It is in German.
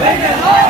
Wenn ihr